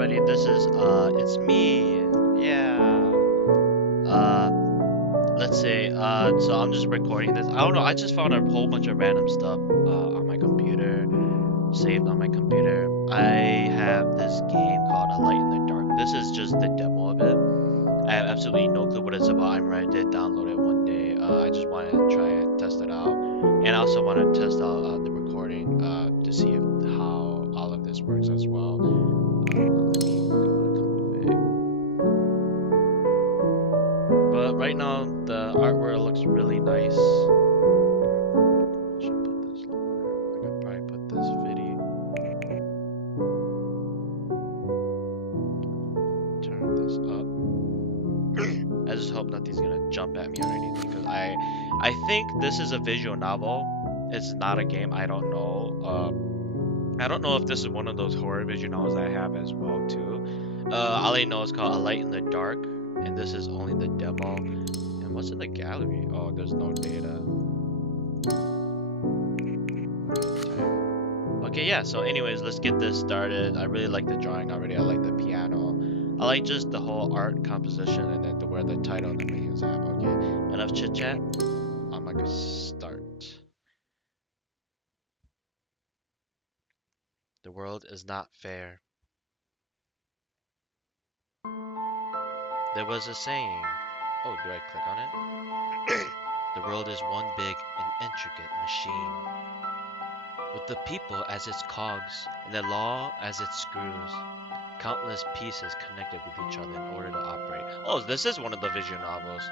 everybody. This is it's me. Yeah. Uh, let's say so I'm just recording this. I don't know. I just found a whole bunch of random stuff on my computer, saved on my computer. I have this game called A Light in the Dark. This is just the demo of it. I have absolutely no clue what it's about. I'm ready to download it one day. I just want to try it, test it out, and I also want to test out the recording to see if how all of this works as well. Let me go to config. But right now, the artwork looks really nice. I should put this lower. I could probably put this video. Turn this up. I just hope nothing's gonna jump at me or anything, because I think this is a visual novel. It's not a game. I don't know. I don't know if this is one of those horror visual novels I have as well too. All I know is called A Light in the Dark, and this is only the demo. And what's in the gallery? Oh, there's no data. Okay, yeah, so anyways, let's get this started. I really like the drawing already. I like the piano. I like just the whole art composition and then where the title and the meaning is at. Okay, enough chit chat. I'm gonna start. The world is not fair. There was a saying. Oh, do I click on it? The world is one big and intricate machine, with the people as its cogs and the law as its screws. Countless pieces connected with each other in order to operate. Oh, this is one of the visual novels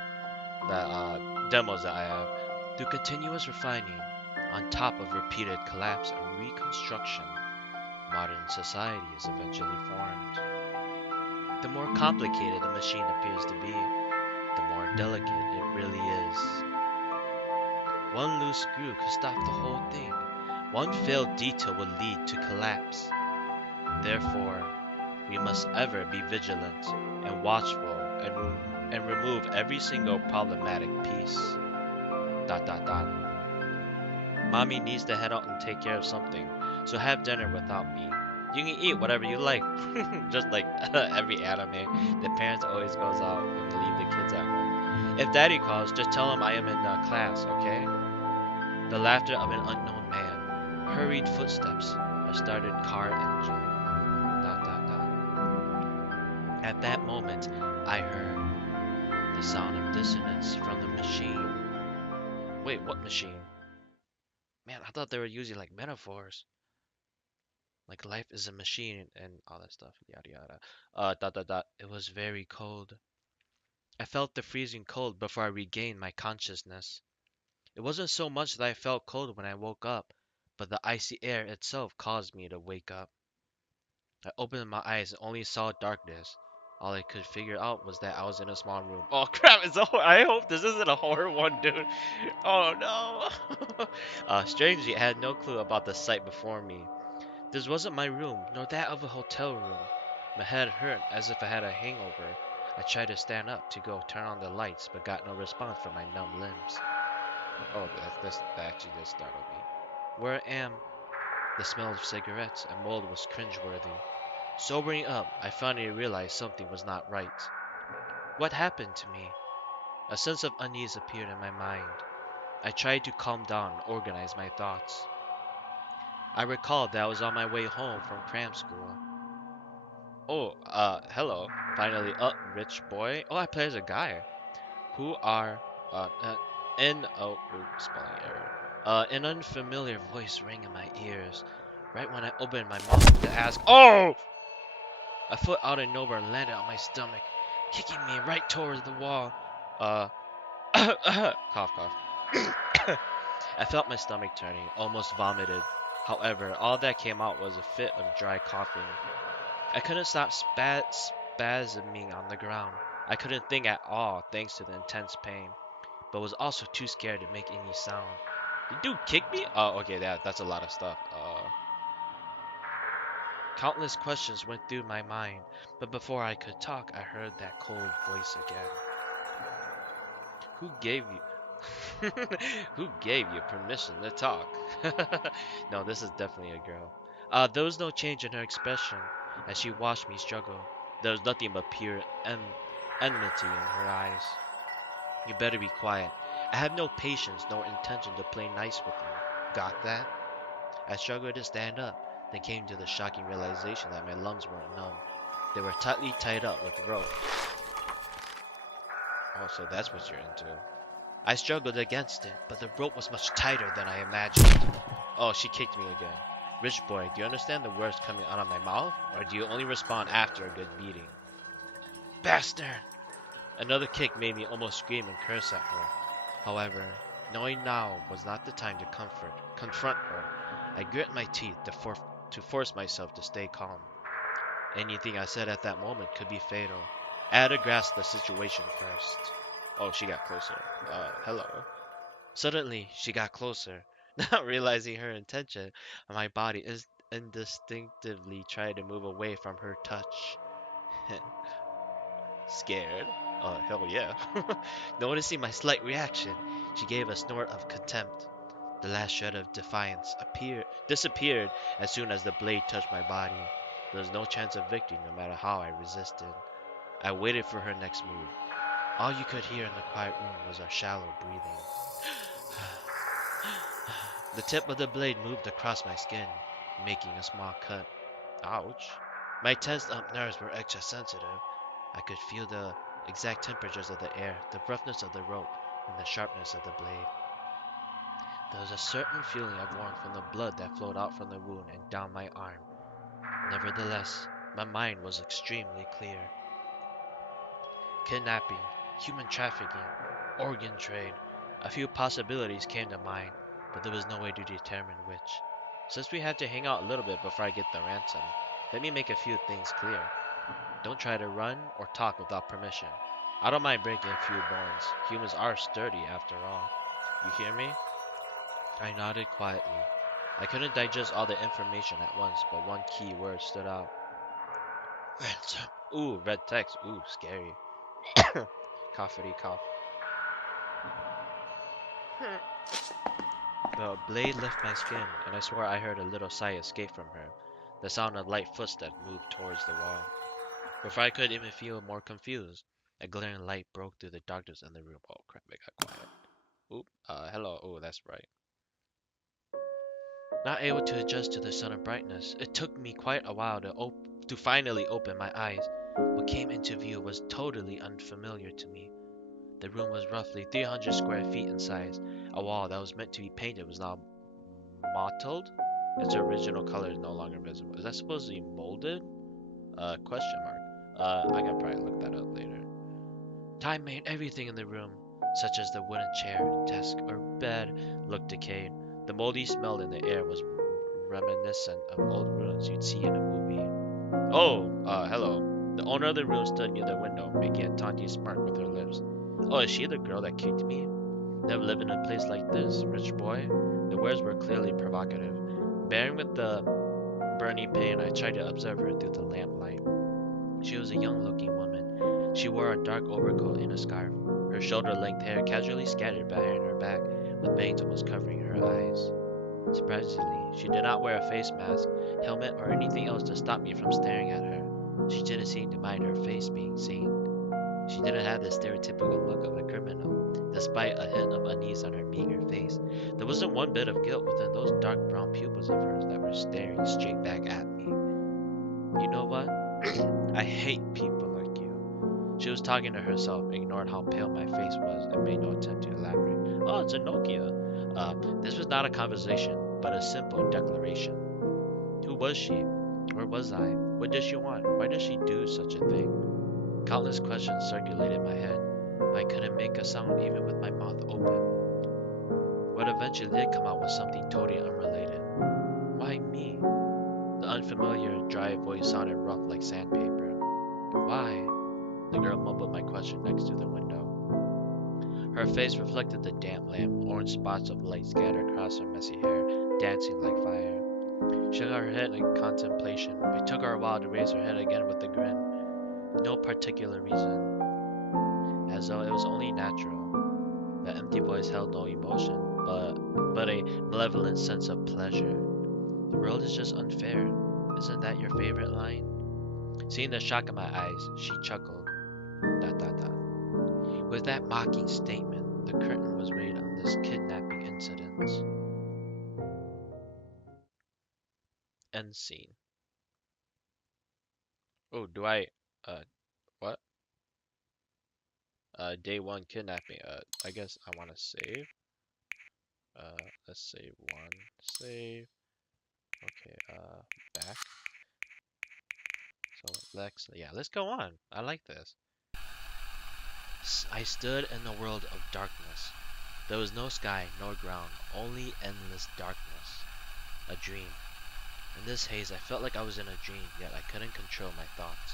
that demos that I have. Through continuous refining, on top of repeated collapse and reconstruction, modern society is eventually formed. The more complicated the machine appears to be, the more delicate it really is. One loose screw could stop the whole thing. One failed detail would lead to collapse. Therefore, we must ever be vigilant and watchful and remove every single problematic piece. Dot dot dot. Mommy needs to head out and take care of something, so have dinner without me. You can eat whatever you like. Just like every anime, the parents always goes out and leave the kids at home. If daddy calls, just tell him I am in class, okay? The laughter of an unknown man, hurried footsteps, a started car engine. Dot dot dot. At that moment, I heard the sound of dissonance from the machine. Wait, what machine? Man, I thought they were using like metaphors. Like life is a machine and all that stuff, yada yada. Dot dot dot. It was very cold. I felt the freezing cold before I regained my consciousness. It wasn't so much that I felt cold when I woke up, but the icy air itself caused me to wake up. I opened my eyes and only saw darkness. All I could figure out was that I was in a small room. Oh crap, it's a horror. I hope this isn't a horror one, dude. Oh no. Strangely, I had no clue about the sight before me. This wasn't my room, nor that of a hotel room. My head hurt as if I had a hangover. I tried to stand up to go turn on the lights, but got no response from my numb limbs. Oh, that actually did startle me. Where I am, the smell of cigarettes and mold was cringeworthy. Sobering up, I finally realized something was not right. What happened to me? A sense of unease appeared in my mind. I tried to calm down and organize my thoughts. I recalled that I was on my way home from cram school. Oh, hello. Finally up, rich boy. Oh, I play as a guy. Who are, spelling error. An unfamiliar voice rang in my ears. Right when I opened my mouth to ask, oh! A foot out of nowhere landed on my stomach, kicking me right towards the wall. Uh, cough, cough. I felt my stomach turning, almost vomited. However, all that came out was a fit of dry coughing. I couldn't stop spasming on the ground. I couldn't think at all thanks to the intense pain, but was also too scared to make any sound. Did dude kick me? Oh, okay, that's a lot of stuff. Countless questions went through my mind, but before I could talk, I heard that cold voice again. Who gave you who gave you permission to talk? No, this is definitely a girl. There was no change in her expression. as she watched me struggle. There was nothing but pure enmity in her eyes. You better be quiet. I have no patience nor intention to play nice with you. Got that? I struggled to stand up, then came to the shocking realization that my lungs weren't numb. They were tightly tied up with rope. Oh, so that's what you're into. I struggled against it, but the rope was much tighter than I imagined. Oh, she kicked me again. Rich boy, do you understand the words coming out of my mouth? Or do you only respond after a good beating? Bastard! Another kick made me almost scream and curse at her. However, knowing now was not the time to confront her, I grit my teeth to force myself to stay calm. Anything I said at that moment could be fatal. I had to grasp the situation first. Oh, she got closer. Hello. Suddenly, she got closer. Not realizing her intention, my body instinctively tried to move away from her touch. Scared? Oh, hell yeah. Noticing my slight reaction, she gave a snort of contempt. The last shred of defiance disappeared as soon as the blade touched my body. There was no chance of victory no matter how I resisted. I waited for her next move. All you could hear in the quiet room was our shallow breathing. The tip of the blade moved across my skin, making a small cut. Ouch. My tensed up nerves were extra sensitive. I could feel the exact temperatures of the air, the roughness of the rope, and the sharpness of the blade. There was a certain feeling of warmth from the blood that flowed out from the wound and down my arm. Nevertheless, my mind was extremely clear. Kidnapping, human trafficking, organ trade. A few possibilities came to mind, but there was no way to determine which. Since we had to hang out a little bit before I get the ransom, let me make a few things clear. Don't try to run or talk without permission. I don't mind breaking a few bones. Humans are sturdy after all. You hear me? I nodded quietly. I couldn't digest all the information at once, but one key word stood out. Ransom. Ooh, red text. Ooh, scary. Coughity cough. The blade left my skin, and I swore I heard a little sigh escape from her. The sound of light footsteps moved towards the wall. Before I could even feel more confused, a glaring light broke through the darkness in the room. Oh crap, it got quiet. Oop, hello. Oh, that's right. Not able to adjust to the sudden brightness, it took me quite a while to finally open my eyes. What came into view was totally unfamiliar to me. The room was roughly 300 square feet in size. A wall that was meant to be painted was now mottled. Its original color is no longer visible. Is that supposed to be molded? Question mark. I can probably look that up later. Time made everything in the room, such as the wooden chair, desk, or bed, look decayed. The moldy smell in the air was reminiscent of old ruins you'd see in a movie. Oh, hello. The owner of the room stood near the window, making a taunting smirk with her lips. Oh, is she the girl that kicked me? Never lived in a place like this, rich boy. The words were clearly provocative. Bearing with the burning pain, I tried to observe her through the lamplight. She was a young-looking woman. She wore a dark overcoat and a scarf. Her shoulder-length hair casually scattered behind her back, with bangs almost covering her eyes. Surprisingly, she did not wear a face mask, helmet, or anything else to stop me from staring at her. She didn't seem to mind her face being seen. She didn't have the stereotypical look of a criminal, despite a hint of unease on her meager face. There wasn't one bit of guilt within those dark brown pupils of hers that were staring straight back at me. You know what? I hate people like you. She was talking to herself, ignored how pale my face was, and made no attempt to elaborate. Oh, it's a Nokia. This was not a conversation, but a simple declaration. Who was she? Where was I? What did she want? Why did she do such a thing? Countless questions circulated my head, but I couldn't make a sound even with my mouth open. What eventually did come out was something totally unrelated. Why me? The unfamiliar, dry voice sounded rough like sandpaper. Why? The girl mumbled my question next to the window. Her face reflected the damp lamp, orange spots of light scattered across her messy hair, dancing like fire. She hung her head in contemplation. It took her a while to raise her head again with a grin. No particular reason, as though it was only natural. The empty voice held no emotion, but a malevolent sense of pleasure. The world is just unfair. Isn't that your favorite line? Seeing the shock in my eyes, she chuckled. Dot dot dot. With that mocking statement, the curtain was raised on this kidnapping incident. End scene. Oh, do I? Uh, what? Day one kidnapping. I guess I want to save. Let's save one. Save. Okay. Back. So let's go on. I like this. I stood in the world of darkness. There was no sky nor ground, only endless darkness. A dream. In this haze, I felt like I was in a dream, yet I couldn't control my thoughts.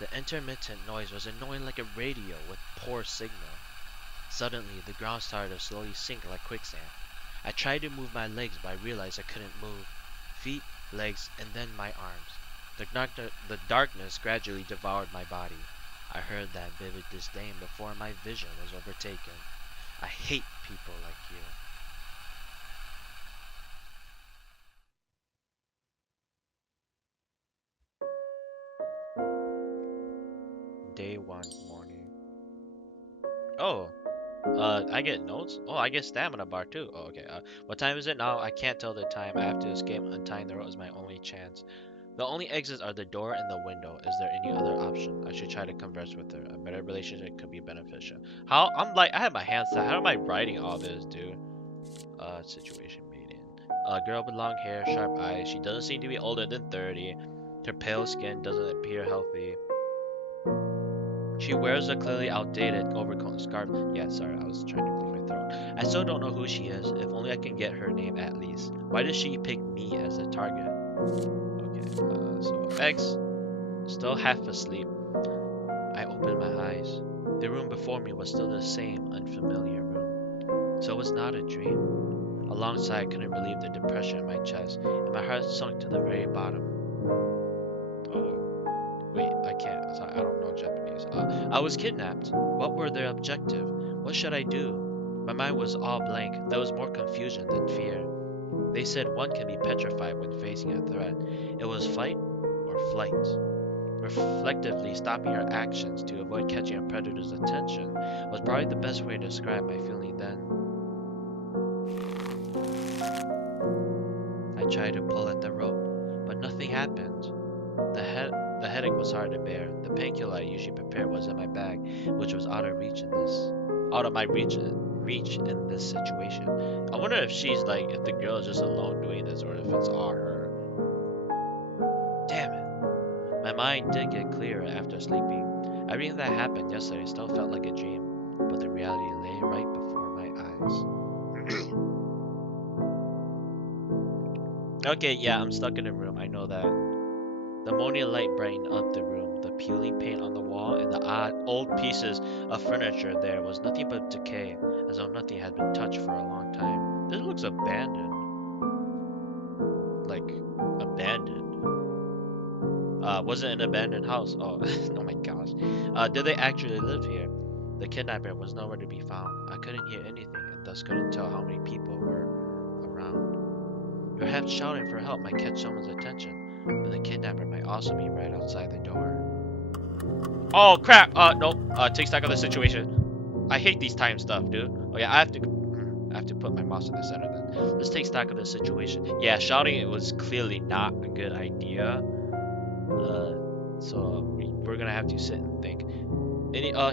The intermittent noise was annoying like a radio with poor signal. Suddenly, the ground started to slowly sink like quicksand. I tried to move my legs, but I realized I couldn't move. Feet, legs, and then my arms. The darkness gradually devoured my body. I heard that vivid disdain before my vision was overtaken. I hate people like you. Day one morning. Oh, I get notes? Oh, I get stamina bar too. Oh, okay. What time is it now? I can't tell the time. I have to escape. Untying the rope is my only chance. The only exits are the door and the window. Is there any other option? I should try to converse with her. A better relationship could be beneficial. How? I'm like, I have my hands tied. How am I writing all this, dude? Situation made in. A girl with long hair, sharp eyes. She doesn't seem to be older than 30. Her pale skin doesn't appear healthy. She wears a clearly outdated overcoat and scarf. Yeah, sorry, I was trying to clear my throat. I still don't know who she is. If only I can get her name at least. Why does she pick me as a target? Okay, so X, still half asleep. I opened my eyes. The room before me was still the same unfamiliar room. So it was not a dream. A long sigh couldn't relieve the depression in my chest, and my heart sunk to the very bottom. Oh, wait, I can't. Sorry, I don't know Japanese. I was kidnapped. What were their objective? What should I do? My mind was all blank. There was more confusion than fear. They said one can be petrified when facing a threat. It was fight or flight. Reflectively stopping your actions to avoid catching a predator's attention was probably the best way to describe my feeling then. I tried to pull at the rope, but nothing happened. The head the headache was hard to bear. The painkiller I usually prepared was in my bag, which was out of my reach in this situation. I wonder if she's like if the girl is just alone doing this or if it's all her. Damn it. My mind did get clearer after sleeping. Everything that happened yesterday still felt like a dream, but the reality lay right before my eyes. Okay, yeah, I'm stuck in a room. I know that. The morning light brightened up the room. The peeling paint on the wall and the odd old pieces of furniture there was nothing but decay, as though nothing had been touched for a long time. This looks abandoned. Like, abandoned. Was it an abandoned house? Oh, oh my gosh. Did they actually live here? The kidnapper was nowhere to be found. I couldn't hear anything, and thus couldn't tell how many people were around. Perhaps shouting for help might catch someone's attention, but the kidnapper might also be right outside the door. Oh crap! Nope. Take stock of the situation. I hate these time stuff, dude. Oh yeah, I have to put my mouse in the center then. Let's take stock of the situation. Yeah, shouting it was clearly not a good idea. We're gonna have to sit and think.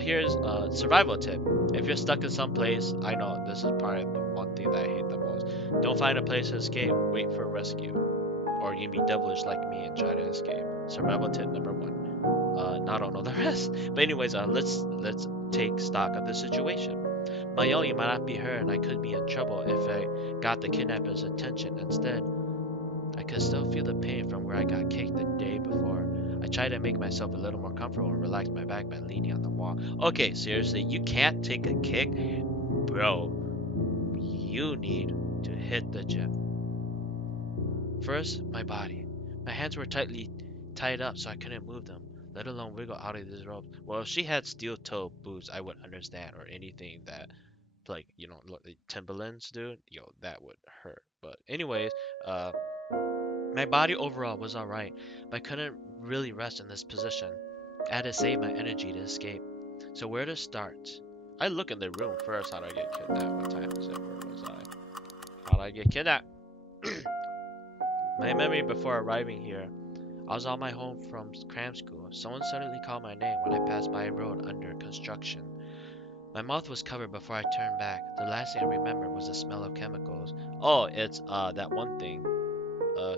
Here's a survival tip. If you're stuck in some place, I know this is probably the one thing that I hate the most. Don't find a place to escape. Wait for rescue, or you can be devilish like me and try to escape. Survival tip number one. I don't know the rest. But anyways, let's take stock of the situation. My yelling might not be heard, and I could be in trouble if I got the kidnapper's attention. Instead, I could still feel the pain from where I got kicked the day before. I tried to make myself a little more comfortable and relax my back by leaning on the wall. Okay, seriously, you can't take a kick? Bro, you need to hit the gym. First, my body. My hands were tightly tied up so I couldn't move them, let alone wiggle out of these ropes. Well, if she had steel toe boots, I would understand, or anything that, like, like Timberlands, dude, yo, that would hurt. But anyways, uh, My body overall was alright, but I couldn't really rest in this position. I had to save my energy to escape. So where to start? I look in the room first. How did I get kidnapped? What time is it? Where was I? How did I get kidnapped? My memory before arriving here, I was on my home from cram school. Someone suddenly called my name when I passed by a road under construction. My mouth was covered before I turned back. The last thing I remember was the smell of chemicals. Oh, it's that one thing.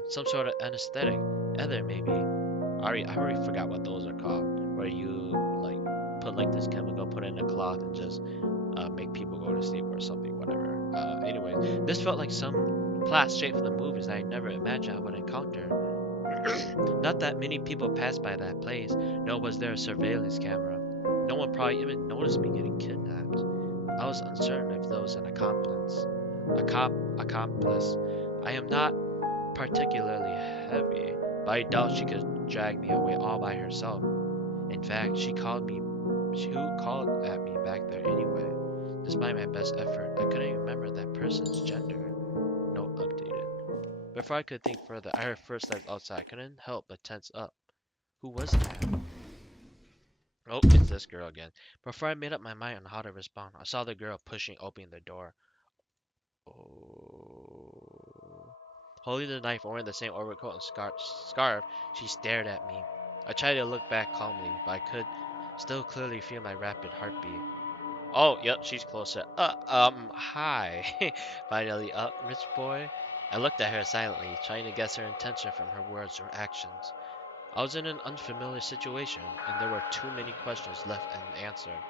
Some sort of anesthetic. Ether maybe. I already forgot what those are called. Where you like put like this chemical, put it in a cloth, and just make people go to sleep or something, whatever. Anyway, this felt like some plot straight from the movies that I never imagined I would encounter. Not that many people passed by that place, nor was there a surveillance camera. No one probably even noticed me getting kidnapped. I was uncertain if there was an accomplice. Accomplice. I am not particularly heavy, but I doubt she could drag me away all by herself. In fact, who called at me back there anyway? Despite my best effort, I couldn't even remember that person's gender. Note updated. Before I could think further, I heard footsteps outside. I couldn't help but tense up. Who was that? Oh, it's this girl again. Before I made up my mind on how to respond, I saw the girl pushing open the door. Oh. Holding the knife and wearing the same overcoat and scarf, she stared at me. I tried to look back calmly, but I could still clearly feel my rapid heartbeat. Oh, yep, she's closer. Hi. Finally, rich boy. I looked at her silently, trying to guess her intention from her words or actions. I was in an unfamiliar situation, and there were too many questions left unanswered.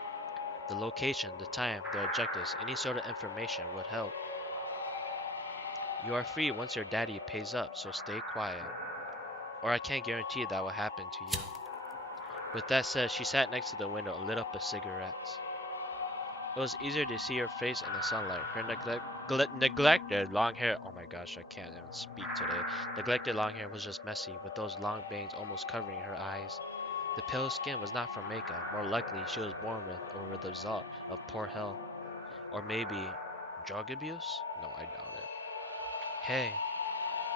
The location, the time, the objectives, any sort of information would help. You are free once your daddy pays up, so stay quiet. Or I can't guarantee that will happen to you. With that said, she sat next to the window and lit up a cigarette. It was easier to see her face in the sunlight. Her neglected long hair. Oh my gosh, I can't even speak today. Neglected long hair was just messy, with those long bangs almost covering her eyes. The pale skin was not from makeup. More likely, she was born with or were the result of poor health. Or maybe drug abuse? No, I doubt it. Hey,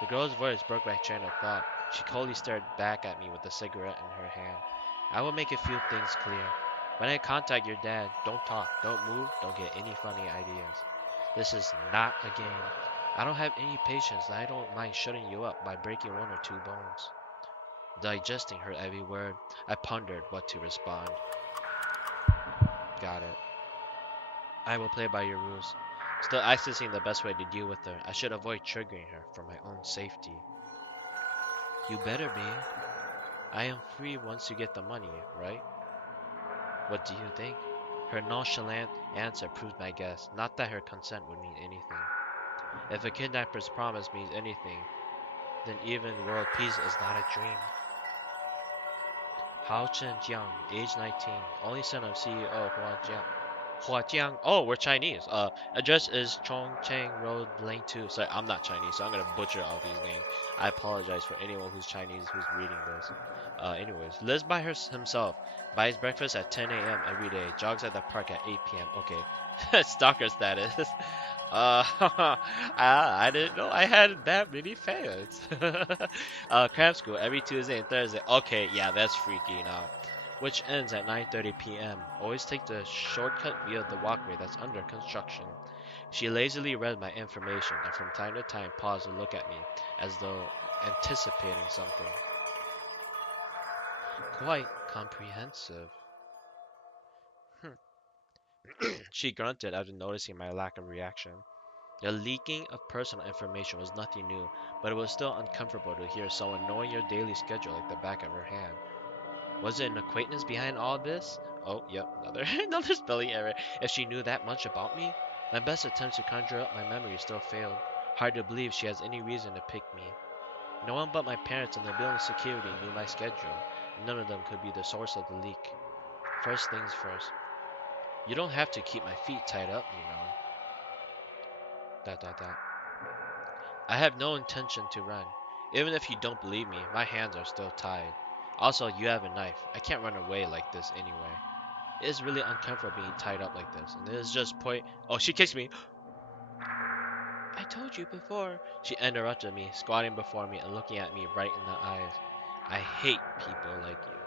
the girl's voice broke my train of thought. She coldly stared back at me with a cigarette in her hand. I will make a few things clear. When I contact your dad, don't talk, don't move, don't get any funny ideas. This is not a game. I don't have any patience and I don't mind shutting you up by breaking one or two bones. Digesting her every word, I pondered what to respond. Got it. I will play by your rules. Still accessing the best way to deal with her. I should avoid triggering her for my own safety. You better be. I am free once you get the money, right? What do you think? Her nonchalant answer proved my guess, not that her consent would mean anything. If a kidnapper's promise means anything, then even world peace is not a dream. Hao Chen Jiang, age 19, only son of CEO Hua Jiang. Hua Jiang. Oh, we're Chinese. Address is Chongqing Road, Lane 2. Sorry, I'm not Chinese, so I'm gonna butcher all these names. I apologize for anyone who's Chinese who's reading this. Anyways, lives by himself. Buys breakfast at 10 a.m. every day. Jogs at the park at 8 p.m. Okay. Stalker status. I didn't know I had that many fans. Cram school every Tuesday and Thursday. Okay, yeah, that's freaky now. Which ends at 9:30 p.m. Always take the shortcut via the walkway that's under construction. She lazily read my information and from time to time paused to look at me as though anticipating something. Quite comprehensive. She grunted after noticing my lack of reaction. The leaking of personal information was nothing new, but it was still uncomfortable to hear someone knowing your daily schedule like the back of her hand. Was it an acquaintance behind all this? Oh, yep, another spelling error. If she knew that much about me? My best attempts to conjure up my memory still failed. Hard to believe she has any reason to pick me. No one but my parents and the building security knew my schedule. None of them could be the source of the leak. First things first. You don't have to keep my feet tied up, you know. Dot. I have no intention to run. Even if you don't believe me, my hands are still tied. Also, you have a knife. I can't run away like this anyway. It is really uncomfortable being tied up like this, and it is just point. Oh, she kicks me. I told you before. She interrupted me, squatting before me and looking at me right in the eyes. I hate people like you.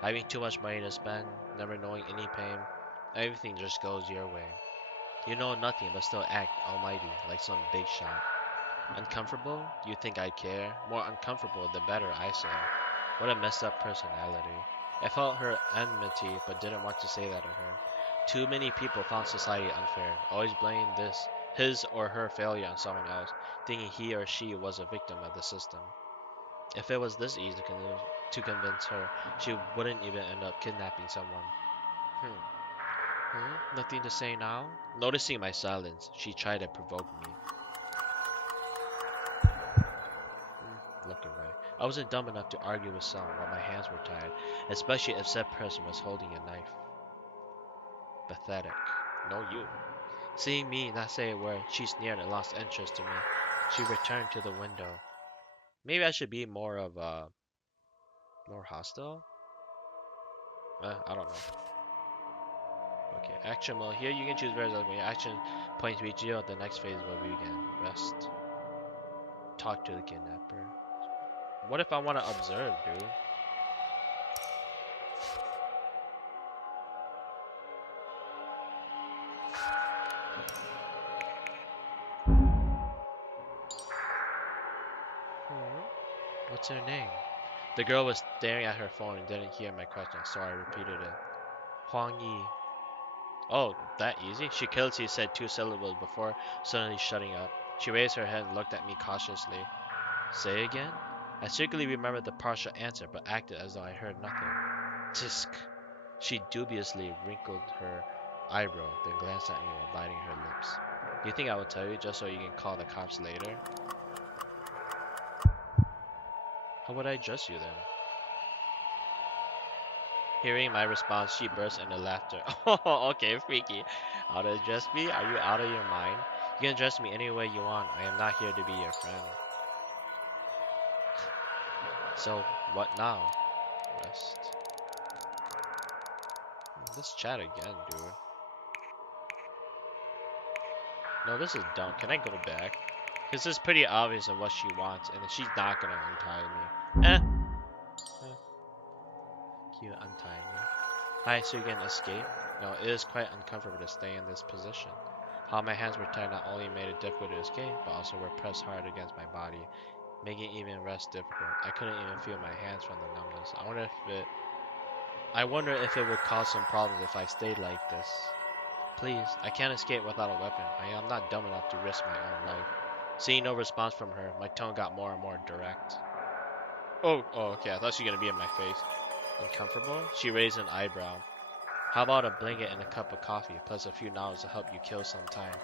Having too much money to spend, never knowing any pain, everything just goes your way. You know nothing but still act almighty like some big shot. Uncomfortable? You think I'd care? More uncomfortable the better, I say. What a messed up personality. I felt her enmity but didn't want to say that to her. Too many people found society unfair, always blaming his or her failure on someone else, thinking he or she was a victim of the system. If it was this easy to convince her, she wouldn't even end up kidnapping someone. Hmm. Nothing to say now? Noticing my silence, she tried to provoke me. Look away. I wasn't dumb enough to argue with someone while my hands were tied, especially if said person was holding a knife. Pathetic. No, you. Seeing me not say a word, she sneered and lost interest in me. She returned to the window. Maybe I should be more hostile? I don't know. Okay, action mode. Here you can choose various other action points reach zero. The next phase will begin. Rest. Talk to the kidnapper. What if I want to observe, dude? What's her name? The girl was staring at her phone and didn't hear my question, so I repeated it. Huang Yi. Oh, that easy? She carelessly said two syllables before suddenly shutting up. She raised her head and looked at me cautiously. Say again? I secretly remembered the partial answer, but acted as though I heard nothing. Tisk. She dubiously wrinkled her eyebrow, then glanced at me while biting her lips. Do you think I will tell you just so you can call the cops later? How would I address you then? Hearing my response, she burst into laughter. Oh, okay, freaky. How to address me? Are you out of your mind? You can address me any way you want. I am not here to be your friend. So, what now? Rest. Let's chat again, dude. No, this is dumb. Can I go back? Because it's pretty obvious of what she wants, and she's not gonna untie me. You untie me. Hi, so you can escape? No, it is quite uncomfortable to stay in this position. How my hands were tied not only made it difficult to escape, but also were pressed hard against my body, making even rest difficult. I couldn't even feel my hands from the numbness. I wonder if it would cause some problems if I stayed like this. Please, I can't escape without a weapon. I am not dumb enough to risk my own life. Seeing no response from her, my tone got more and more direct. Oh, okay, I thought she was gonna be in my face. Uncomfortable? She raised an eyebrow. How about a blanket and a cup of coffee, plus a few knowledge to help you kill some time?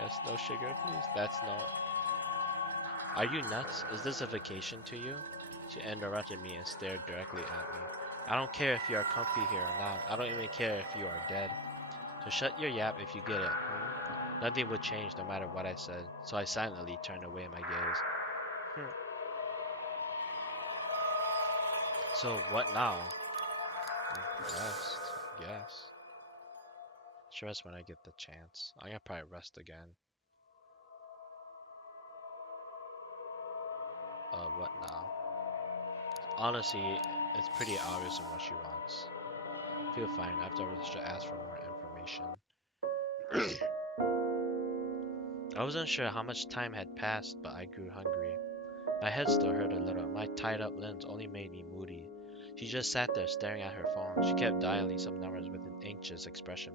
Yes, no sugar, please. That's no. Are you nuts? Is this a vacation to you? She interrupted me and stared directly at me. I don't care if you are comfy here or not. I don't even care if you are dead. So shut your yap if you get it. Nothing would change no matter what I said, so I silently turned away my gaze. So what now? Rest, guess. Should rest when I get the chance. I'm gonna probably rest again. What now? Honestly, it's pretty obvious on what she wants. Feel fine. Afterwards, she'll ask for more information. I wasn't sure how much time had passed, but I grew hungry. My head still hurt a little. My tied-up limbs only made me moody. She just sat there staring at her phone. She kept dialing some numbers with an anxious expression.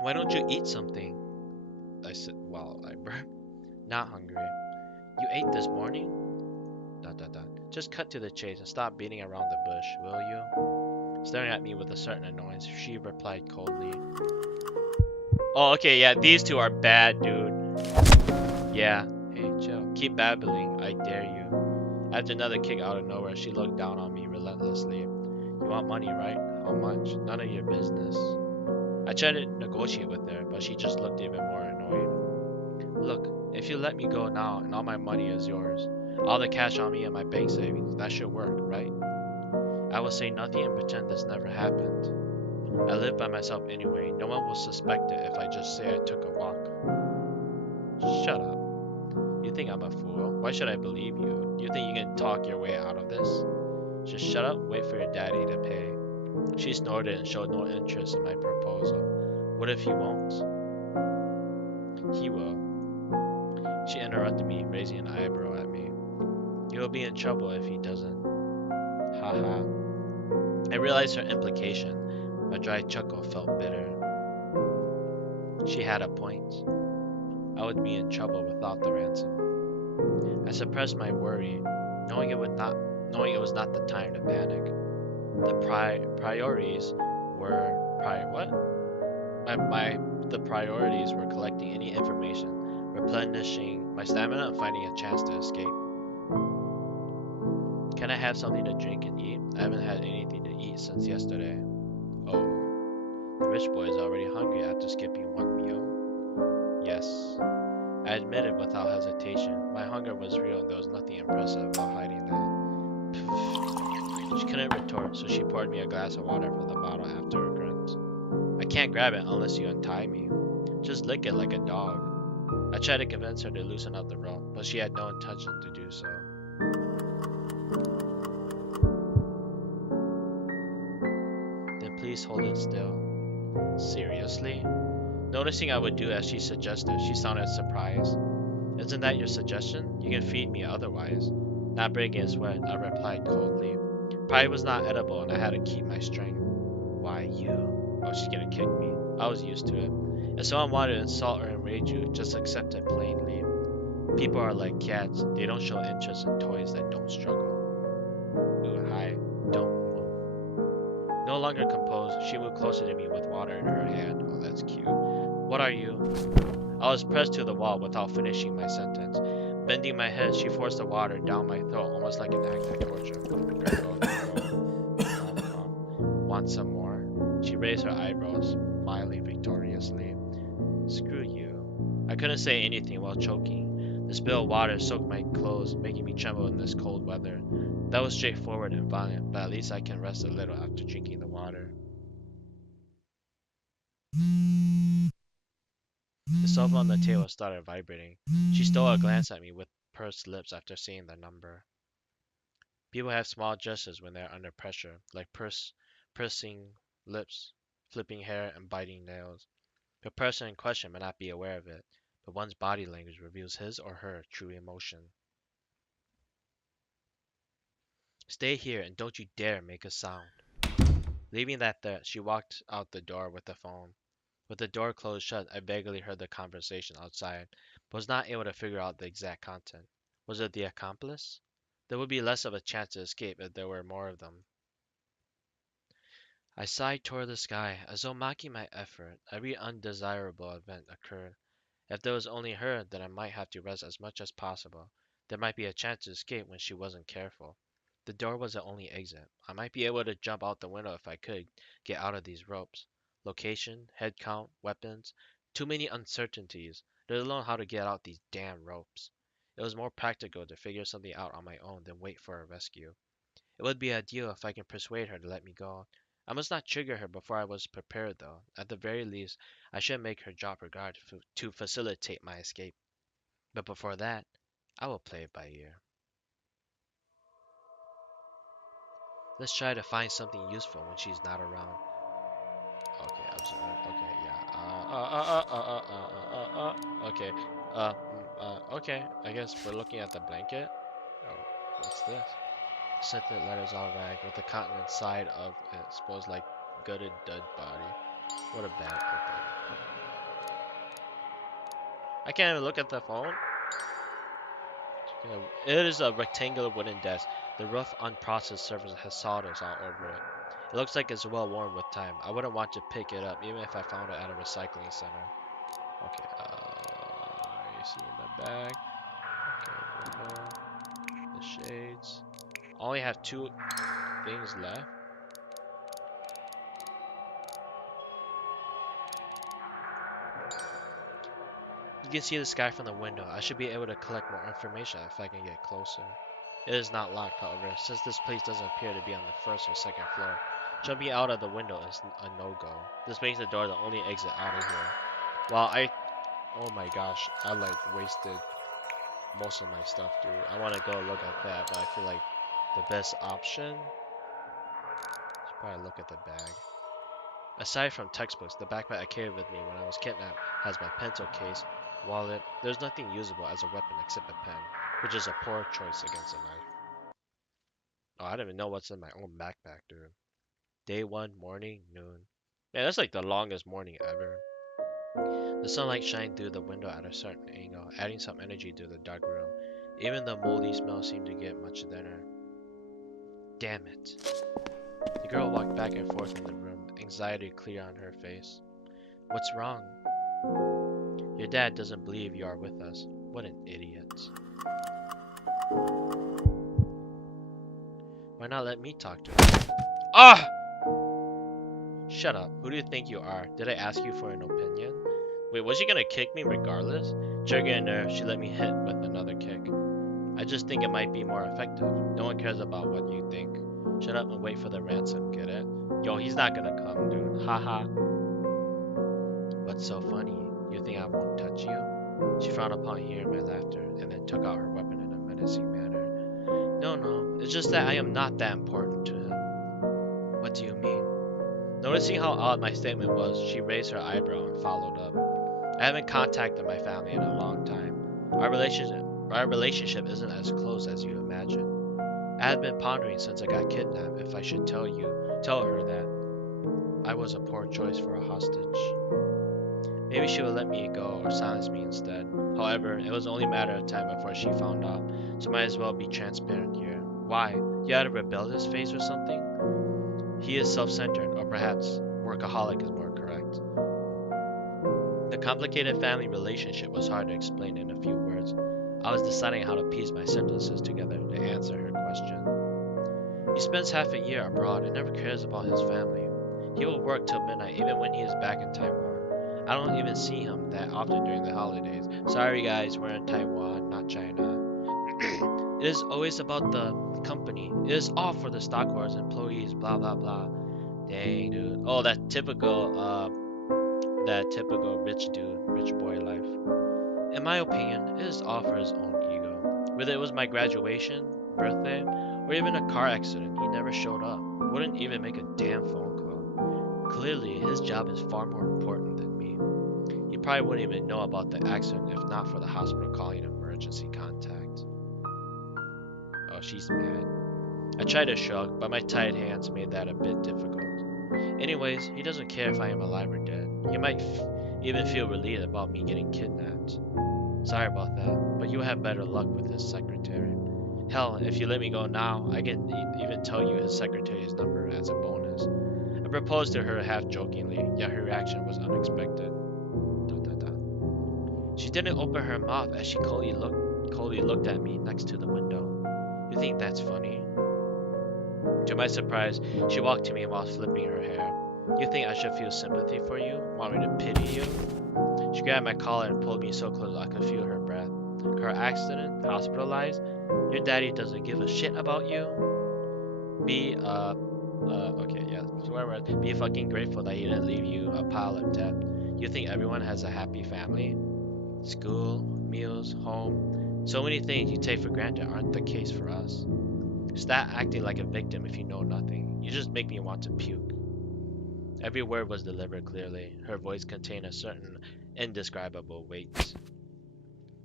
Why don't you eat something? I said, well, I burped. Not hungry. You ate this morning? ... Just cut to the chase and stop beating around the bush, will you? Staring at me with a certain annoyance, she replied coldly. Oh, okay, yeah, these two are bad, dude. Yeah. Hey, chill. Keep babbling, I dare you. After another kick out of nowhere, she looked down on me relentlessly. You want money, right? How much? None of your business. I tried to negotiate with her, but she just looked even more annoyed. Look, if you let me go now and all my money is yours, all the cash on me and my bank savings, that should work, right? I will say nothing and pretend this never happened. I live by myself anyway. No one will suspect it if I just say I took a walk. Shut up. You think I'm a fool? Why should I believe you? You think you can talk your way out of this? Just shut up and wait for your daddy to pay. She snorted and showed no interest in my proposal. What if he won't? He will. She interrupted me, raising an eyebrow at me. You'll be in trouble if he doesn't. Haha. I realized her implication. My dry chuckle felt bitter. She had a point. I would be in trouble without the ransom. I suppressed my worry, knowing it was not the time to panic. The priorities were the priorities were collecting any information, replenishing my stamina, and finding a chance to escape. Can I have something to drink and eat? I haven't had anything to eat since yesterday. Oh, the rich boy is already hungry after skipping one meal? Yes. I admitted without hesitation. My hunger was real and there was nothing impressive about hiding that. Pfft. She couldn't retort, so she poured me a glass of water from the bottle after a grunt. I can't grab it unless you untie me. Just lick it like a dog. I tried to convince her to loosen up the rope, but she had no intention to do so. Then please hold it still. Seriously? Noticing I would do as she suggested, she sounded surprised. Isn't that your suggestion? You can feed me otherwise. Not breaking a sweat, I replied coldly. Pie was not edible and I had to keep my strength. Why you? Oh, she's gonna kick me. I was used to it. If someone wanted to insult or enrage you, just accept it plainly. People are like cats. They don't show interest in toys that don't struggle. Ooh, hi. Don't move. No longer composed, she moved closer to me with water in her hand. Oh, that's cute. What are you? I was pressed to the wall without finishing my sentence. Bending my head, she forced the water down my throat almost like an act of torture. Gurgle, gurgle. Want some more? She raised her eyebrows, smiling victoriously. Screw you. I couldn't say anything while choking. The spill of water soaked my clothes, making me tremble in this cold weather. That was straightforward and violent, but at least I can rest a little after drinking the water. The sofa on the table started vibrating. She stole a glance at me with pursed lips after seeing the number. People have small gestures when they are under pressure, like pursing lips, flipping hair, and biting nails. The person in question may not be aware of it, but one's body language reveals his or her true emotion. Stay here and don't you dare make a sound. Leaving that there, she walked out the door with the phone. With the door closed shut, I vaguely heard the conversation outside, but was not able to figure out the exact content. Was it the accomplice? There would be less of a chance to escape if there were more of them. I sighed toward the sky, as though mocking my effort. Every undesirable event occurred. If there was only her, then I might have to rest as much as possible. There might be a chance to escape when she wasn't careful. The door was the only exit. I might be able to jump out the window if I could get out of these ropes. Location, head count, weapons, too many uncertainties, let alone how to get out these damn ropes. It was more practical to figure something out on my own than wait for a rescue. It would be ideal if I can persuade her to let me go. I must not trigger her before I was prepared, though. At the very least, I should make her drop her guard to facilitate my escape. But before that, I will play it by ear. Let's try to find something useful when she's not around. Okay, observe. Okay, yeah. Okay. Okay. I guess we're looking at the blanket. Oh, what's this? Scented letters all rag with the cotton inside of it, supposed like gutted dead body. What a bad opening. I can't even look at the phone. It is a rectangular wooden desk. The rough, unprocessed surface has sawdust all over it. It looks like it's well worn with time. I wouldn't want to pick it up, even if I found it at a recycling center. Okay, you see in the back. Okay, window, the shades. I only have two things left. You can see the sky from the window. I should be able to collect more information if I can get closer. It is not locked, however, since this place doesn't appear to be on the first or second floor. Jumping out of the window is a no-go. This makes the door the only exit out of here. Well, oh my gosh, I like wasted most of my stuff, dude. I want to go look at that, but I feel like the best option is probably look at the bag. Aside from textbooks, the backpack I carried with me when I was kidnapped has my pencil case, wallet. There's nothing usable as a weapon except a pen, which is a poor choice against a knife. Oh, I don't even know what's in my own backpack, dude. Day 1, morning, noon. Man, that's like the longest morning ever. The sunlight shined through the window at a certain angle, adding some energy to the dark room. Even the moldy smell seemed to get much thinner. Damn it. The girl walked back and forth in the room, anxiety clear on her face. What's wrong? Your dad doesn't believe you are with us. What an idiot. Why not let me talk to her? Ah! Shut up. Who do you think you are? Did I ask you for an opinion? Wait, was she gonna kick me regardless? Triggering a nerve, she let me hit with another kick. I just think it might be more effective. No one cares about what you think. Shut up and wait for the ransom, get it? Yo, he's not gonna come, dude. Haha. What's so funny? You think I won't touch you? She frowned upon hearing my laughter, and then took out her weapon in a menacing manner. No, it's just that I am not that important to him. What do you mean? Noticing how odd my statement was, she raised her eyebrow and followed up. I haven't contacted my family in a long time. Our relationship isn't as close as you imagine. I had been pondering since I got kidnapped if I should tell her that I was a poor choice for a hostage. Maybe she would let me go or silence me instead. However, it was only a matter of time before she found out, so might as well be transparent here. Why? You had a rebellious phase or something? He is self-centered, or perhaps workaholic is more correct. The complicated family relationship was hard to explain in a few words. I was deciding how to piece my sentences together to answer her question. He spends half a year abroad and never cares about his family. He will work till midnight even when he is back in Taiwan. I don't even see him that often during the holidays. Sorry guys, we're in Taiwan, not China. It is always about the company. It is all for the stockholders, employees, blah blah blah. Dang, dude. Oh, that typical rich dude, rich boy life. In my opinion, it is all for his own ego. Whether it was my graduation, birthday, or even a car accident, he never showed up. Wouldn't even make a damn phone call. Clearly, his job is far more important than me. He probably wouldn't even know about the accident if not for the hospital calling emergency contact. Oh, she's mad. I tried to shrug, but my tight hands made that a bit difficult. Anyways, he doesn't care if I am alive or dead. He might even feel relieved about me getting kidnapped. Sorry about that, but you have better luck with his secretary. Hell, if you let me go now, I can even tell you his secretary's number as a bonus. I proposed to her half jokingly, yet her reaction was unexpected. Dot, dot, dot. She didn't open her mouth as she coldly looked at me next to the window. You think that's funny? To my surprise, she walked to me while flipping her hair. You think I should feel sympathy for you? Want me to pity you? She grabbed my collar and pulled me so close I could feel her breath. Car accident? Hospitalized? Your daddy doesn't give a shit about you? Okay, yeah, swear word. Be fucking grateful that he didn't leave you a pile of debt. You think everyone has a happy family? School, meals, home. So many things you take for granted aren't the case for us. Stop acting like a victim if you know nothing. You just make me want to puke. Every word was delivered clearly. Her voice contained a certain indescribable weight.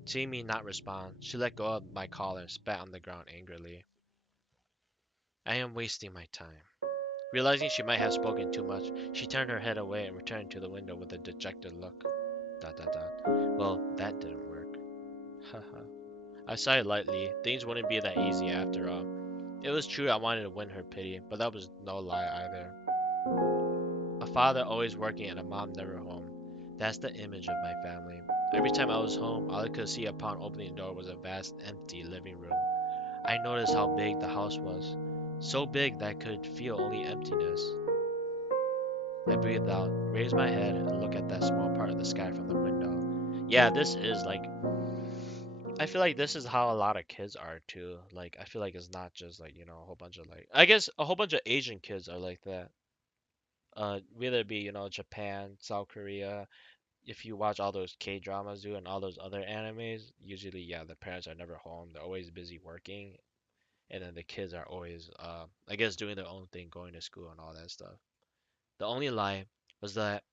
Seeing me not respond, she let go of my collar and spat on the ground angrily. I am wasting my time. Realizing she might have spoken too much, she turned her head away and returned to the window with a dejected look. Dot dot dot. Well, that didn't work. Haha. I sighed lightly. Things wouldn't be that easy after all. It was true I wanted to win her pity, but that was no lie either. A father always working and a mom never home. That's the image of my family. Every time I was home, all I could see upon opening the door was a vast, empty living room. I noticed how big the house was. So big that I could feel only emptiness. I breathed out, raised my head, and looked at that small part of the sky from the window. Yeah, this is like. I feel like this is how a lot of kids are too. Like, I feel like it's not just like, a whole bunch of like. I guess a whole bunch of Asian kids are like that. whether it be, Japan, South Korea. If you watch all those K dramas, and all those other animes, usually, yeah, the parents are never home. They're always busy working, and then the kids are always, I guess, doing their own thing, going to school and all that stuff. The only lie was that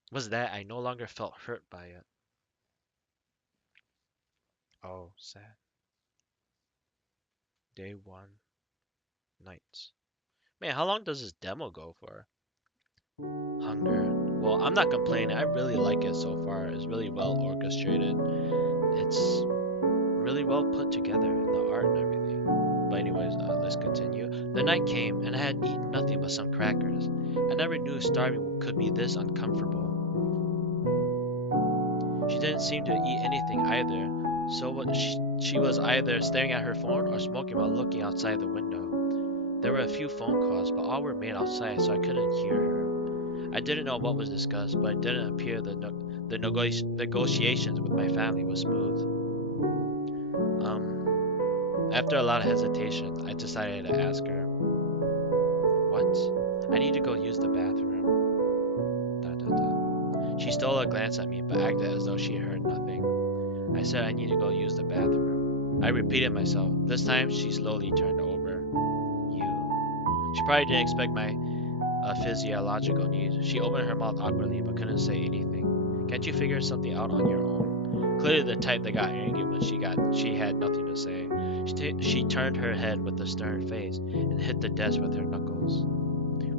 I no longer felt hurt by it. Oh, sad. Day one, nights. Man, how long does this demo go for? Hunger. Well, I'm not complaining. I really like it so far. It's really well orchestrated. It's really well put together, the art and everything. But anyways, let's continue. The night came, and I had eaten nothing but some crackers. I never knew starving could be this uncomfortable. She didn't seem to eat anything either, so she was either staring at her phone or smoking while looking outside the window. There were a few phone calls, but all were made outside, so I couldn't hear her. I didn't know what was discussed, but it didn't appear the negotiations with my family was smooth. After a lot of hesitation, I decided to ask her, "What? I need to go use the bathroom." Da, da, da. She stole a glance at me, but acted as though she heard nothing. I said I need to go use the bathroom. I repeated myself. This time, she slowly turned over. You. She probably didn't expect my physiological needs. She opened her mouth awkwardly, but couldn't say anything. Can't you figure something out on your own? Clearly the type that got angry when she had nothing to say. She turned her head with a stern face and hit the desk with her knuckles.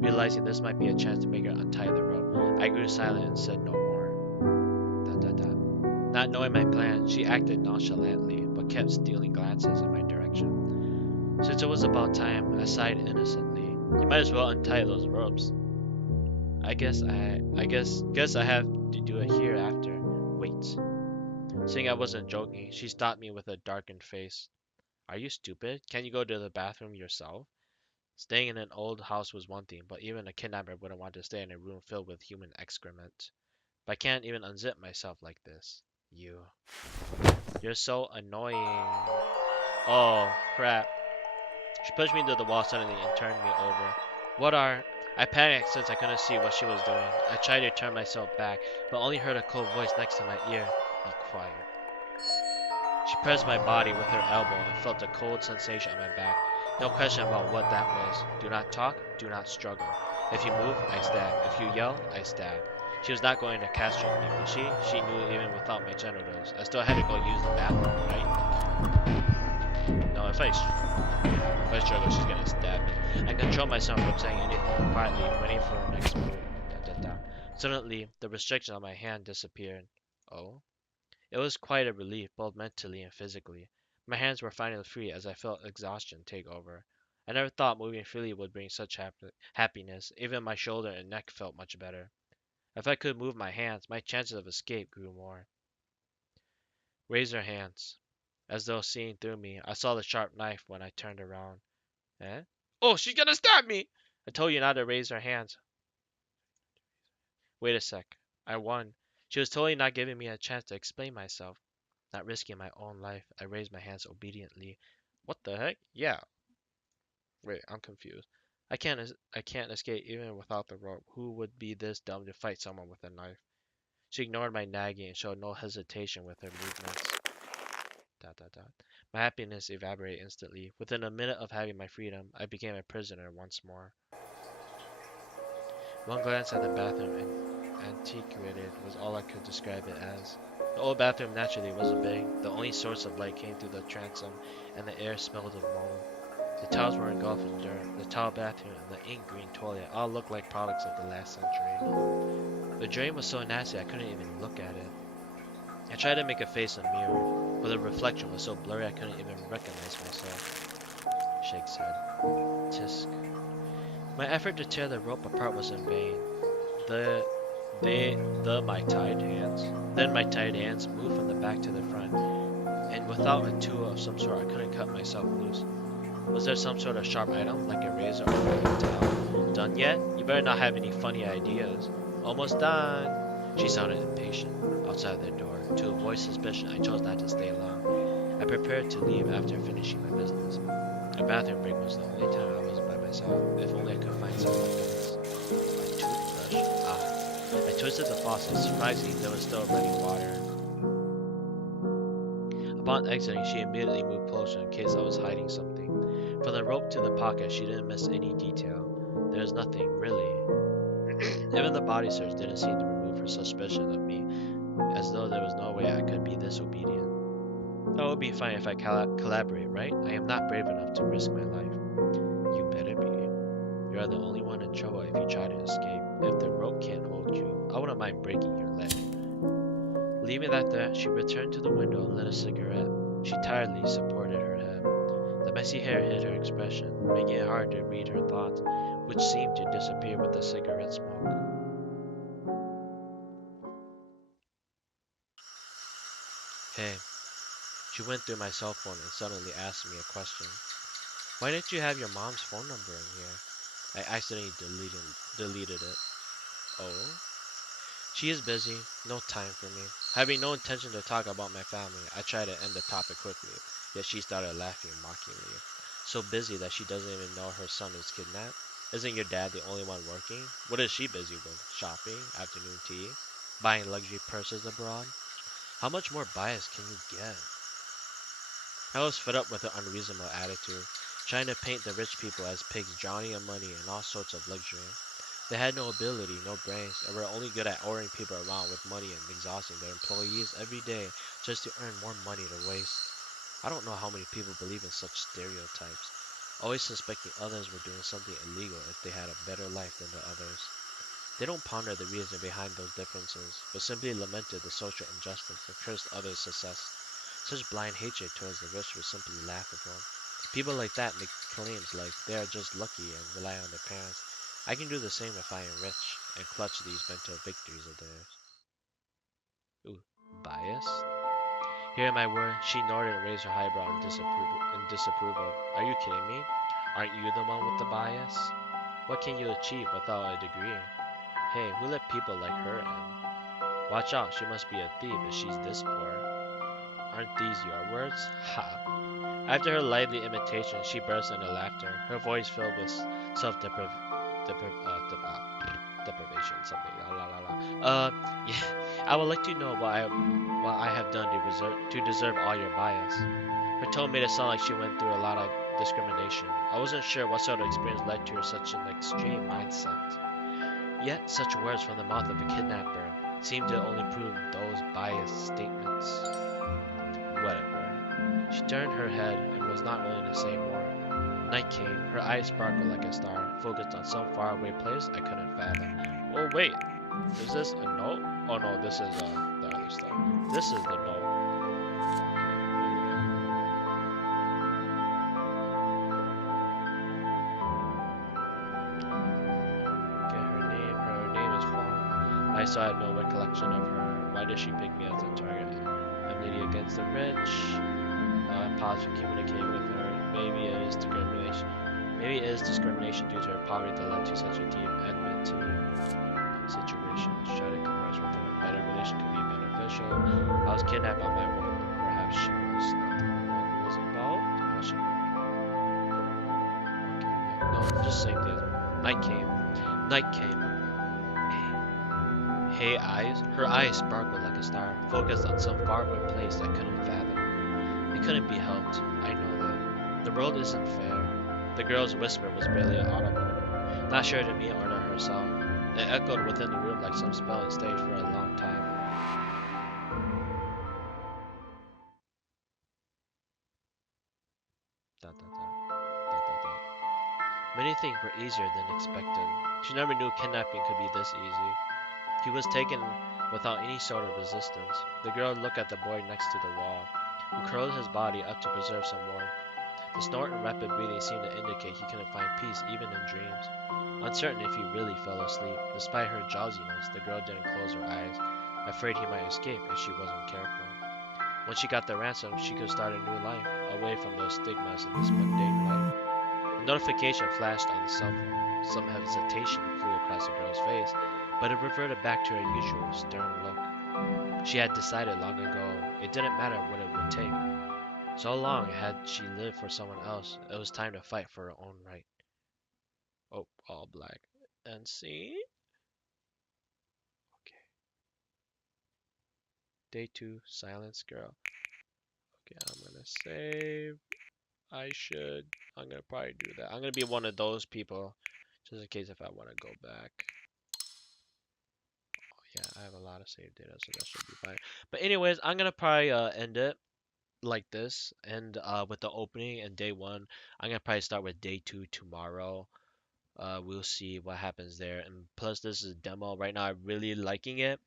Realizing this might be a chance to make her untie the rope, I grew silent and said no more. Dot, dot, dot. Not knowing my plan, she acted nonchalantly, but kept stealing glances in my direction. Since it was about time, I sighed innocently. You might as well untie those ropes. I guess I have to do it here after. Wait. Seeing I wasn't joking, she stopped me with a darkened face. Are you stupid? Can't you go to the bathroom yourself? Staying in an old house was one thing, but even a kidnapper wouldn't want to stay in a room filled with human excrement. But I can't even unzip myself like this. You're so annoying. Oh, crap. She pushed me into the wall suddenly and turned me over. What are... I panicked since I couldn't see what she was doing. I tried to turn myself back, but only heard a cold voice next to my ear. Be quiet. She pressed my body with her elbow and felt a cold sensation on my back. No question about what that was. Do not talk, do not struggle. If you move, I stab. If you yell, I stab. She was not going to castrate me, was she? She knew even without my genitals. I still had to go use the bathroom, right? No, if I struggle, she's gonna stab me. I controlled myself from saying anything, quietly waiting for her next move. Da, da, da. Suddenly, the restriction on my hand disappeared. Oh? It was quite a relief, both mentally and physically. My hands were finally free as I felt exhaustion take over. I never thought moving freely would bring such happiness. Even my shoulder and neck felt much better. If I could move my hands, my chances of escape grew more. Raise her hands. As though seeing through me, I saw the sharp knife when I turned around. Eh? Oh, she's gonna stab me! I told you not to raise her hands. Wait a sec. I won. She was totally not giving me a chance to explain myself. Not risking my own life, I raised my hands obediently. What the heck? Yeah. Wait, I'm confused. I can't escape even without the rope. Who would be this dumb to fight someone with a knife? She ignored my nagging and showed no hesitation with her movements. Dot, dot, dot. My happiness evaporated instantly. Within a minute of having my freedom, I became a prisoner once more. One glance at the bathroom, antiquated, was all I could describe it as. The old bathroom naturally wasn't big. The only source of light came through the transom, and the air smelled of mold. The towels were engulfed in dirt. The tile bathroom and the ink green toilet all looked like products of the last century. The drain was so nasty I couldn't even look at it. I tried to make a face in the mirror, but the reflection was so blurry I couldn't even recognize myself. Shakes head. Tisk. My effort to tear the rope apart was in vain. My tied hands. Then my tied hands moved from the back to the front, and without a tool of some sort I couldn't cut myself loose. Was there some sort of sharp item, like a razor or a towel? Done yet? You better not have any funny ideas. Almost done. She sounded impatient. Outside the door. To avoid suspicion, I chose not to stay long. I prepared to leave after finishing my business. A bathroom break was the only time I was by myself. If only I could find some weapons. My toothbrush. I twisted the faucet. Surprisingly, there was still running water. Upon exiting, she immediately moved closer in case I was hiding something. From the rope to the pocket, she didn't miss any detail. There was nothing, really. Even the body search didn't seem to remove her suspicion of me, as though there was no way I could be this obedient. Oh, it would be fine if I collaborate, right? I am not brave enough to risk my life. You better be. You are the only one in trouble if you try to escape. If the rope can't hold you, I wouldn't mind breaking your leg. Leaving that there, she returned to the window and lit a cigarette. She tiredly supported her head. The messy hair hid her expression, making it hard to read her thoughts, which seemed to disappear with the cigarette smoke. Hey, she went through my cell phone and suddenly asked me a question. Why didn't you have your mom's phone number in here? I accidentally deleted it. Oh? She is busy, no time for me. Having no intention to talk about my family, I tried to end the topic quickly, yet she started laughing mockingly. So busy that she doesn't even know her son is kidnapped? Isn't your dad the only one working? What is she busy with? Shopping? Afternoon tea? Buying luxury purses abroad? How much more biased can you get? I was fed up with her unreasonable attitude, trying to paint the rich people as pigs drowning in money and all sorts of luxury. They had no ability, no brains, and were only good at ordering people around with money and exhausting their employees every day just to earn more money to waste. I don't know how many people believe in such stereotypes, always suspecting others were doing something illegal if they had a better life than the others. They don't ponder the reason behind those differences, but simply lamented the social injustice and cursed others' success. Such blind hatred towards the rich was simply laughable. People like that make claims like they are just lucky and rely on their parents. I can do the same if I am rich and clutch these mental victories of theirs. Ooh, bias? Hearing my words, she nodded and raised her eyebrow in disapproval. Are you kidding me? Aren't you the one with the bias? What can you achieve without a degree? Hey, who let people like her in? Watch out, she must be a thief if she's this poor. Aren't these your words? Ha! After her lively imitation, she burst into laughter, her voice filled with self-deprivation, deprivation, something. La la la la. Yeah. I would like to know what I have done to deserve all your bias. Her tone made it sound like she went through a lot of discrimination. I wasn't sure what sort of experience led to her such an extreme mindset. Yet, such words from the mouth of a kidnapper seemed to only prove those biased statements. Whatever. She turned her head and was not willing to say more. Night came, her eyes sparkled like a star, focused on some faraway place I couldn't fathom. Oh wait, is this a note? Oh no, this is the other stuff. This is the note. Okay, read. Okay, her name is Huang. I still had no recollection of her. Why did she pick me as a target? Enmity against the rich. Positive communicating with her. Maybe it is discrimination due to her poverty that led to such a deep enmity situation. Try to converse with her. A better relation could be beneficial. I was kidnapped by my woman, but perhaps she was not the only one who was involved? Question mark. Okay, yeah. No, just same thing. Night came. Night came. Hey eyes. Her eyes sparkled like a star, focused on some faraway place I couldn't fathom. It couldn't be helped. I know that. The world isn't fair. The girl's whisper was barely audible, not sure to me or to herself. It echoed within the room like some spell and stayed for a long time. Dot, dot, dot, dot, dot, dot. Many things were easier than expected. She never knew kidnapping could be this easy. He was taken without any sort of resistance. The girl looked at the boy next to the wall, who curled his body up to preserve some warmth. The snort and rapid breathing seemed to indicate he couldn't find peace even in dreams. Uncertain if he really fell asleep, despite her drowsiness, the girl didn't close her eyes, afraid he might escape if she wasn't careful. When she got the ransom, she could start a new life, away from those stigmas in this mundane life. A notification flashed on the cell phone. Some hesitation flew across the girl's face, but it reverted back to her usual stern look. She had decided long ago it didn't matter what it would take. So long had she lived for someone else, it was time to fight for her own right. Oh, all black. And see? Day 2, silence girl. Okay, I'm gonna save. I'm gonna probably do that. I'm gonna be one of those people, just in case if I want to go back. Oh, yeah, I have a lot of save data, so that should be fine. But anyways, I'm gonna probably end it like this, and with the opening and day 1. I'm gonna probably start with day 2 tomorrow. We'll see what happens there. And plus, this is a demo. Right now, I'm really liking it.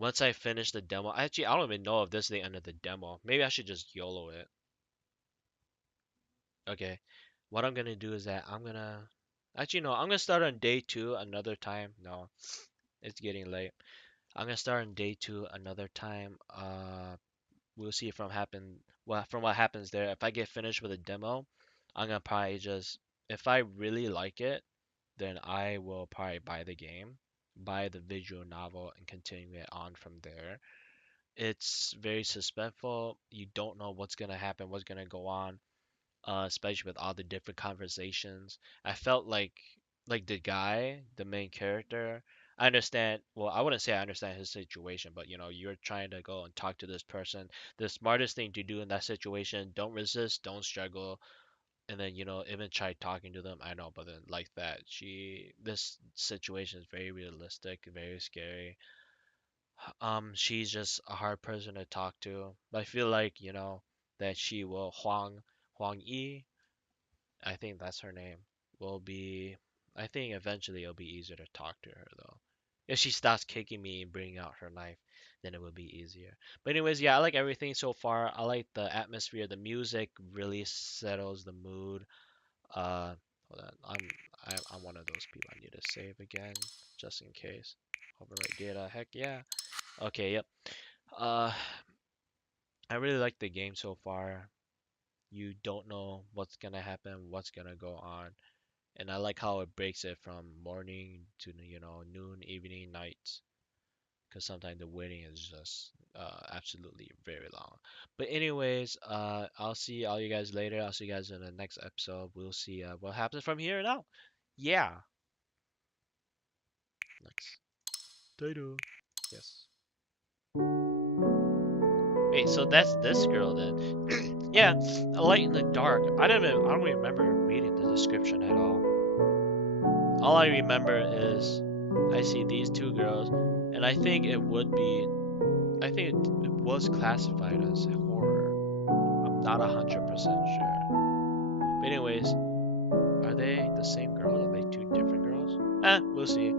Once I finish the demo, actually, I don't even know if this is the end of the demo. Maybe I should just YOLO it. Okay. What I'm gonna do is that I'm gonna actually no, I'm gonna start on day 2 another time. No, it's getting late. I'm gonna start on day 2 another time. We'll see from what happens there. If I get finished with a demo, I'm gonna probably just if I really like it, then I will probably buy the game, buy the visual novel, and continue it on from there. It's very suspenseful. You don't know what's gonna happen, what's gonna go on, especially with all the different conversations. I felt like the guy, the main character. I understand. Well, I wouldn't say I understand his situation, but you're trying to go and talk to this person. The smartest thing to do in that situation, don't resist, don't struggle, and then even try talking to them. I know, but then like that, this situation is very realistic, very scary. She's just a hard person to talk to. But I feel like that she will Huang Yi, I think that's her name, will be. I think eventually it'll be easier to talk to her though. If she stops kicking me and bringing out her knife, then it will be easier. But anyways, yeah, I like everything so far. I like the atmosphere. The music really settles the mood. Uh, Hold on. I'm one of those people. I need to save again, just in case. Overwrite data. Heck yeah. Okay. Yep. Uh, I really like the game so far. You don't know what's gonna happen, what's gonna go on, and I like how it breaks it from morning to noon, evening, night. Because sometimes the waiting is just absolutely very long. But anyways, I'll see all you guys later. I'll see you guys in the next episode. We'll see what happens from here and out. Yeah. Next. Data. Yes. Wait, so that's this girl then. Yeah, a light in the dark. I don't remember reading the description at all. All I remember is I see these two girls, and I think it was classified as horror. I'm not 100% sure. But anyways, are they the same girls? Are they two different girls? We'll see.